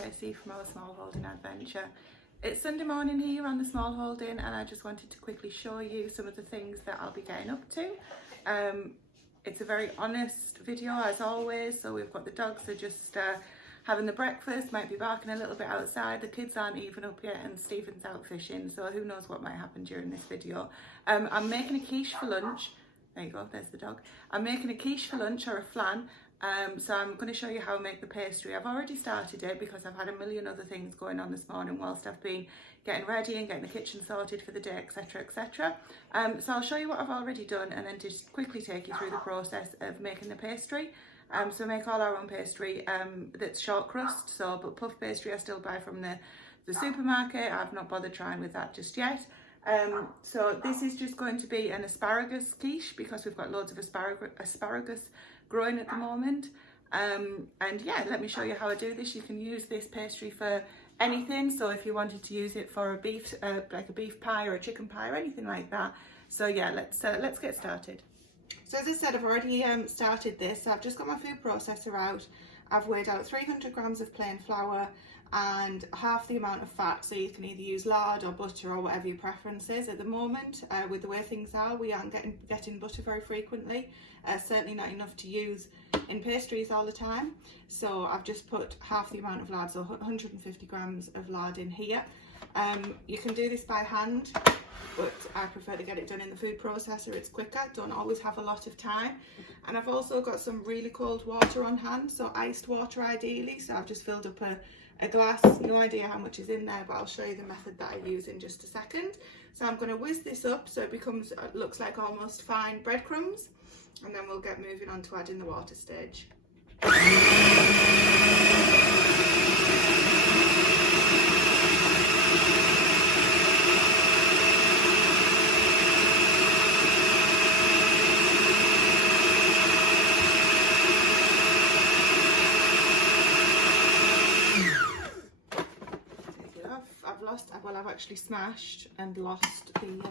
Tracy from our small holding adventure. It's Sunday morning here on the small holding, and I just wanted to quickly show you some of the things that I'll be getting up to. It's a very honest video as always, so we've got the dogs are just having the breakfast, might be barking a little bit outside, the kids aren't even up yet, and Stephen's out fishing, so who knows what might happen during this video. I'm making a quiche for lunch. There you go, there's the dog. I'm making a quiche for lunch, or a flan. So I'm going to show you how I make the pastry. I've already started it because I've had a million other things going on this morning whilst I've been getting ready and getting the kitchen sorted for the day, etc, etc. So I'll show you what I've already done and then just quickly take you through the process of making the pastry. So make all our own pastry that's short crust, but puff pastry I still buy from the supermarket. I've not bothered trying with that just yet. So this is just going to be an asparagus quiche because we've got loads of asparagus growing at the moment. And yeah, let me show you how I do this. You can use this pastry for anything. So if you wanted to use it for a beef, like a beef pie or a chicken pie or anything like that. So yeah, let's get started. So as I said, I've already started this. I've just got my food processor out. I've weighed out 300 grams of plain flour and half the amount of fat, so you can either use lard or butter or whatever your preference is. At the moment, with the way things are, we aren't getting butter very frequently, certainly not enough to use in pastries all the time. So I've just put half the amount of lard, so 150 grams of lard in here. You can do this by hand, but I prefer to get it done in the food processor. It's quicker, don't always have a lot of time. And I've also got some really cold water on hand, so iced water ideally. So I've just filled up a glass, no idea how much is in there, but I'll show you the method that I use in just a second. So I'm going to whisk this up so it becomes, looks like almost fine breadcrumbs, and then we'll get moving on to adding the water stage. I've actually smashed and lost the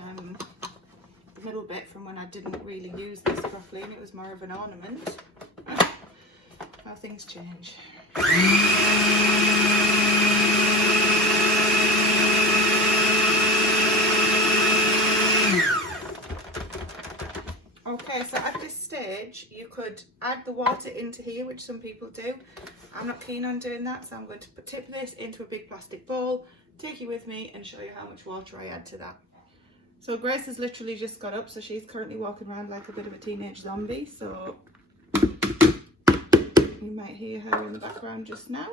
middle bit from when I didn't really use this properly and it was more of an ornament. How things change. Okay, so at this stage you could add the water into here, which some people do. I'm not keen on doing that, so I'm going to tip this into a big plastic bowl, take you with me and show you how much water I add to that. So Grace has literally just got up, so she's currently walking around like a bit of a teenage zombie, so you might hear her in the background just now.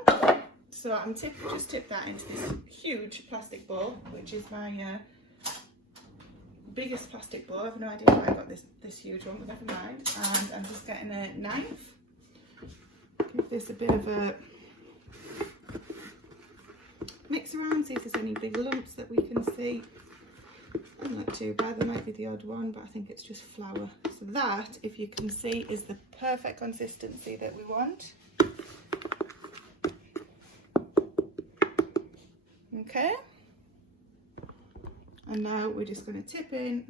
So I'm just tip that into this huge plastic bowl, which is my biggest plastic bowl. I have no idea why I got this huge one, but never mind. And I'm just getting a knife. Give this a bit of a mix around, see if there's any big lumps that we can see. Not too bad, there might be the odd one, but I think it's just flour. So that, if you can see, is the perfect consistency that we want. Okay. And now we're just going to tip in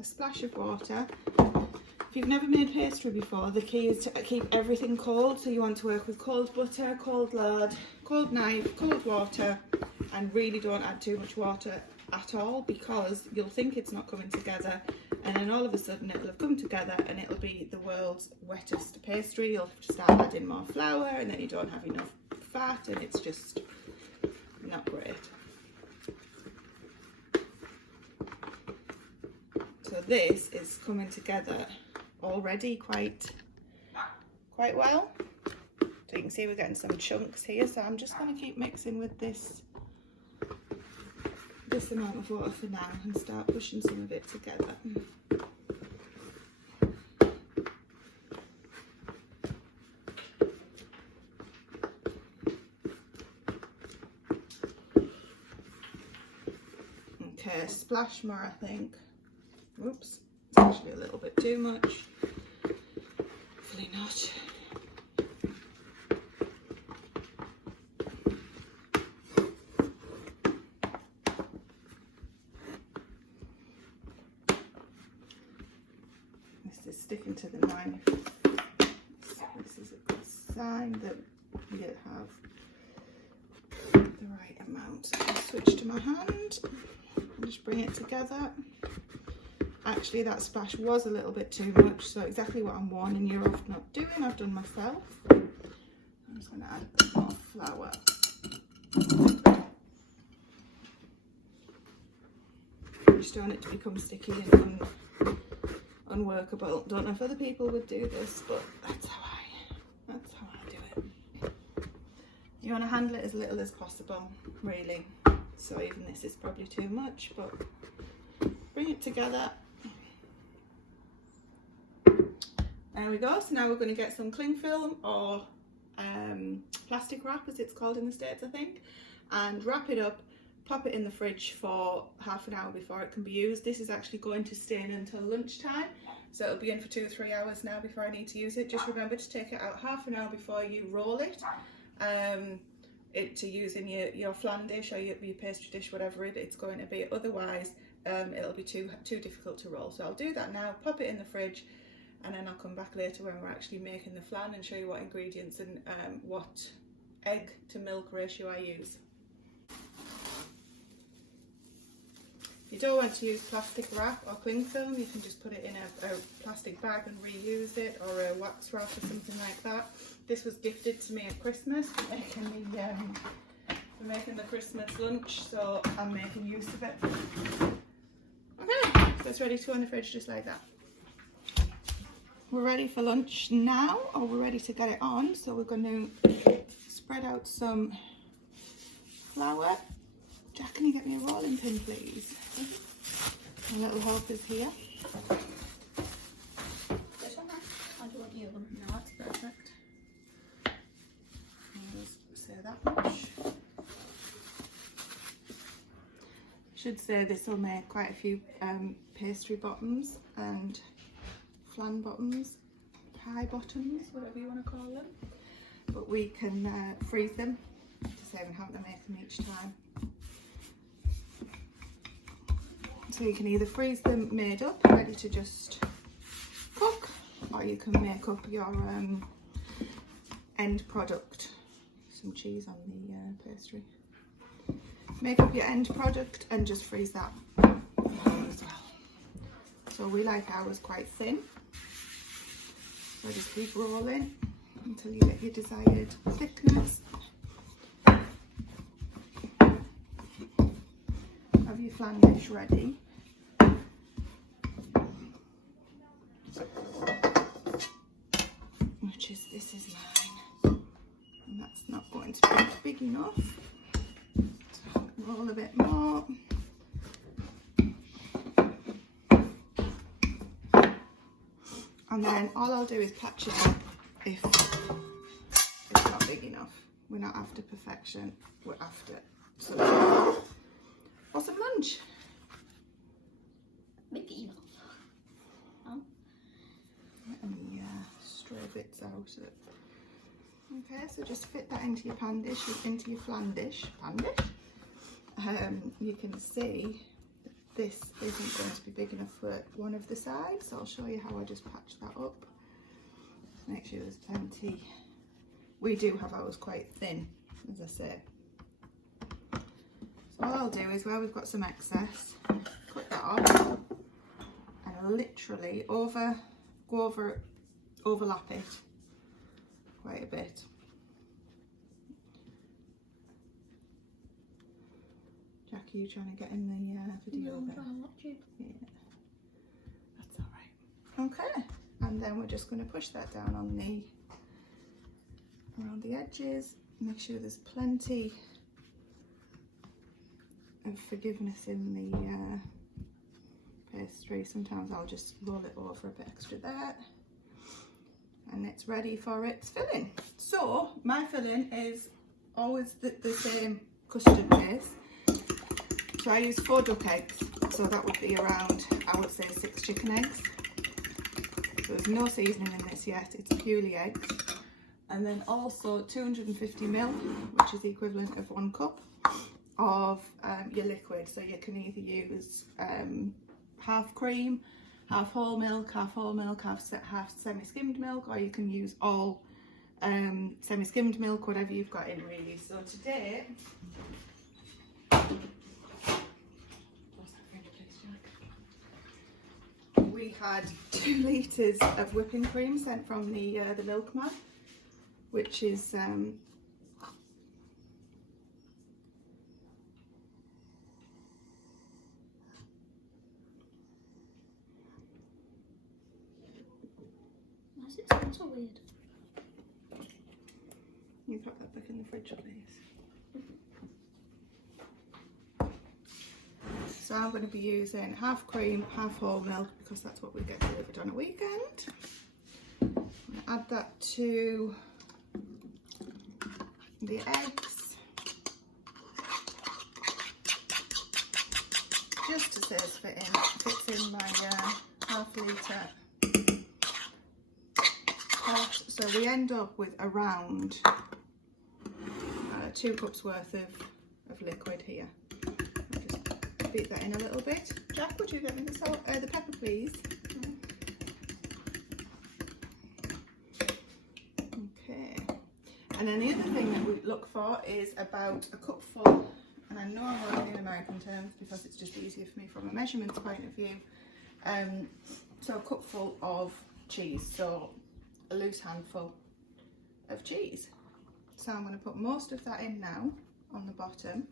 a splash of water. If you've never made pastry before, the key is to keep everything cold. So you want to work with cold butter, cold lard, cold knife, cold water, and really don't add too much water at all, because you'll think it's not coming together and then all of a sudden it'll have come together and it'll be the world's wettest pastry. You'll have to start adding more flour and then you don't have enough fat and it's just not great. So this is coming together already quite well. So you can see we're getting some chunks here, so I'm just going to keep mixing with this amount of water for now and start pushing some of it together. Okay, a splash more I think. Oops, it's actually a little bit too much. Hopefully not. This is sticking to the knife. So this is a good sign that you have right amount. So I'll switch to my hand and just bring it together. Actually, that splash was a little bit too much, so exactly what I'm warning you of not doing, I've done myself. I'm just going to add a bit more flour. I just don't want it to become sticky and unworkable. Don't know if other people would do this, but that's how I do it. You want to handle it as little as possible, really. So even this is probably too much, but bring it together. There we go. So now we're going to get some cling film or plastic wrap, as it's called in the States, I think, and wrap it up, pop it in the fridge for half an hour before it can be used. This is actually going to stay in until lunchtime, so it'll be in for 2 or 3 hours now before I need to use it. Just remember to take it out half an hour before you roll it, to use in your flan dish or your pastry dish, whatever it's going to be. Otherwise, it'll be too difficult to roll. So I'll do that now, pop it in the fridge, and then I'll come back later when we're actually making the flan and show you what ingredients and what egg to milk ratio I use. If you don't want to use plastic wrap or cling film, you can just put it in a plastic bag and reuse it, or a wax wrap or something like that. This was gifted to me at Christmas for making the Christmas lunch, so I'm making use of it. Okay, so it's ready to go in the fridge just like that. We're ready for lunch now, or we're ready to get it on. So we're going to spread out some flour. Jack, can you get me a rolling pin, please? My little helper's here. This one, I do want the other one. No, that's perfect. I'll just say that much. Should say this will make quite a few pastry bottoms and flan bottoms, pie bottoms, whatever you want to call them. But we can freeze them to save having to make them each time. So you can either freeze them made up, ready to just cook, or you can make up your end product. Some cheese on the pastry. Make up your end product and just freeze that as well. So we like ours quite thin. So just keep rolling until you get your desired thickness. Have your flan dish ready. Which is, this is mine. And that's not going to be big enough. So roll a bit more. And then all I'll do is patch it up if it's not big enough. We're not after perfection, we're after something. For some lunch. Big enough. Oh. And the stray bits out of it. Okay, so just fit that into your pan dish, into your flan dish. Pan dish? You can see this isn't going to be big enough for one of the sides, so I'll show you how I just patch that up. Make sure there's plenty. We do have ours quite thin, as I say. So all I'll do is, where we've got some excess, cut that off and I'll literally overlap it quite a bit. Jackie, you trying to get in the video? No, I'm trying to watch you. Yeah, that's all right. Okay, and then we're just going to push that down on around the edges. Make sure there's plenty of forgiveness in the pastry. Sometimes I'll just roll it over a bit extra there, and it's ready for its filling. So my filling is always the same custard base. So I use 4 duck eggs, so that would be around, I would say, 6 chicken eggs. So there's no seasoning in this yet, it's purely eggs. And then also 250 ml, which is the equivalent of 1 cup of your liquid. So you can either use half cream, half whole milk, half semi-skimmed milk, or you can use all semi-skimmed milk, whatever you've got in really. So today, we had 2 litres of whipping cream sent from the milkman, which is Why does it sound so weird? You put that back in the fridge, please. So I'm going to be using half cream, half whole milk, because that's what we get delivered on a weekend. I'm going to add that to the eggs, just to say it's fits in my half litre pot. So we end up with around 2 cups worth of liquid here. I'll just beat that in a little bit. Jack, would you get me the salt, the pepper, please? Okay. And then the other thing that we look for is about a cupful, and I know I'm working in American terms because it's just easier for me from a measurements point of view. So a cupful of cheese, so a loose handful of cheese. So I'm going to put most of that in now on the bottom.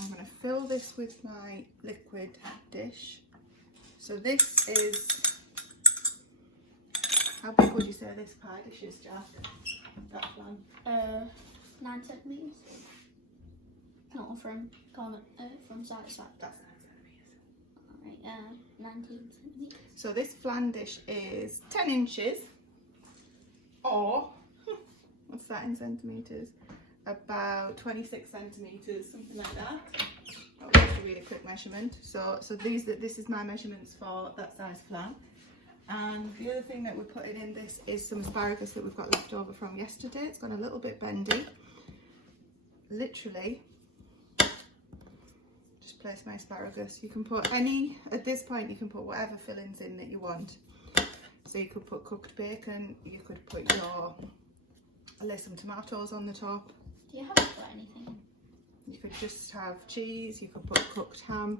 I'm going to fill this with my liquid dish. So this is, how big would you say this pie dish is, Jack? That one? 9 centimetres. No, from side to side. That's 9 centimetres. Alright, 19 centimetres. So this flan dish is 10 inches, or, what's that in centimetres? About 26 centimetres, something like that. That was just a really quick measurement. So this is my measurements for that size flan. And the other thing that we're putting in this is some asparagus that we've got left over from yesterday. It's gone a little bit bendy. Literally, just place my asparagus. You can put any, at this point you can put whatever fillings in that you want. So you could put cooked bacon, you could put lay some tomatoes on the top. Do you have to put anything? You could just have cheese, you could put cooked ham,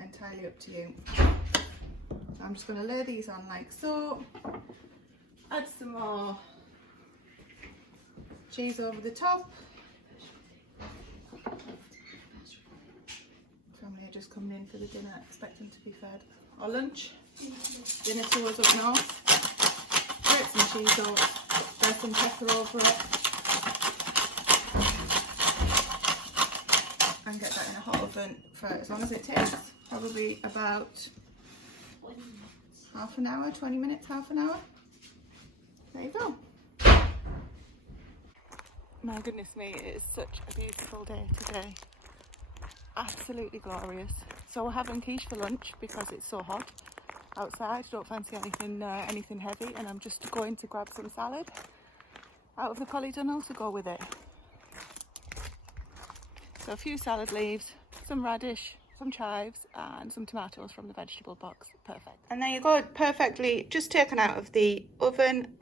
entirely up to you. So I'm just going to lay these on like so, add some more cheese over the top. Family are just coming in for the dinner, expecting to be fed. Or lunch. Dinner tours up north. Grate some cheese over, spread some pepper over it. And get that in a hot oven for as long as it takes. Probably about 20 minutes. half an hour, 20 minutes, half an hour. There you go. My goodness me, it is such a beautiful day today. Absolutely glorious. So we're having quiche for lunch because it's so hot outside. Don't fancy anything heavy, and I'm just going to grab some salad out of the polytunnel to go with it. So a few salad leaves, some radish, some chives, and some tomatoes from the vegetable box. Perfect. And there you go, perfectly just taken out of the oven,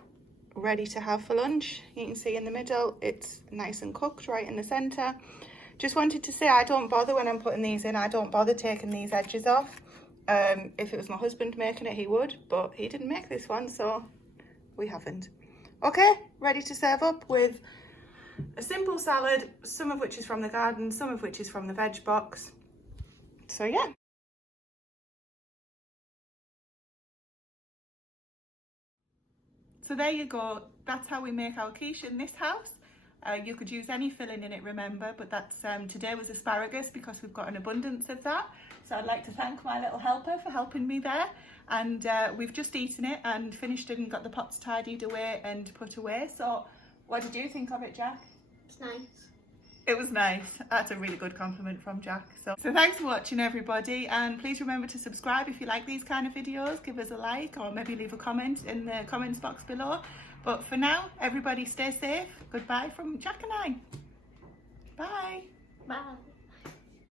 ready to have for lunch. You can see in the middle it's nice and cooked right in the centre. Just wanted to say I don't bother when I'm putting these in, I don't bother taking these edges off. If it was my husband making it, he would, but he didn't make this one, so we haven't. Okay, ready to serve up with a simple salad, some of which is from the garden, some of which is from the veg box. So yeah. So there you go, that's how we make our quiche in this house. You could use any filling in it, remember, but that's today was asparagus because we've got an abundance of that. So I'd like to thank my little helper for helping me there. And we've just eaten it and finished it and got the pots tidied away and put away. So what did you think of it, Jack? It's nice. It was nice. That's a really good compliment from Jack. So thanks for watching, everybody, and please remember to subscribe if you like these kind of videos. Give us a like or maybe leave a comment in the comments box below. But for now, everybody stay safe. Goodbye from Jack and I. Bye. Bye.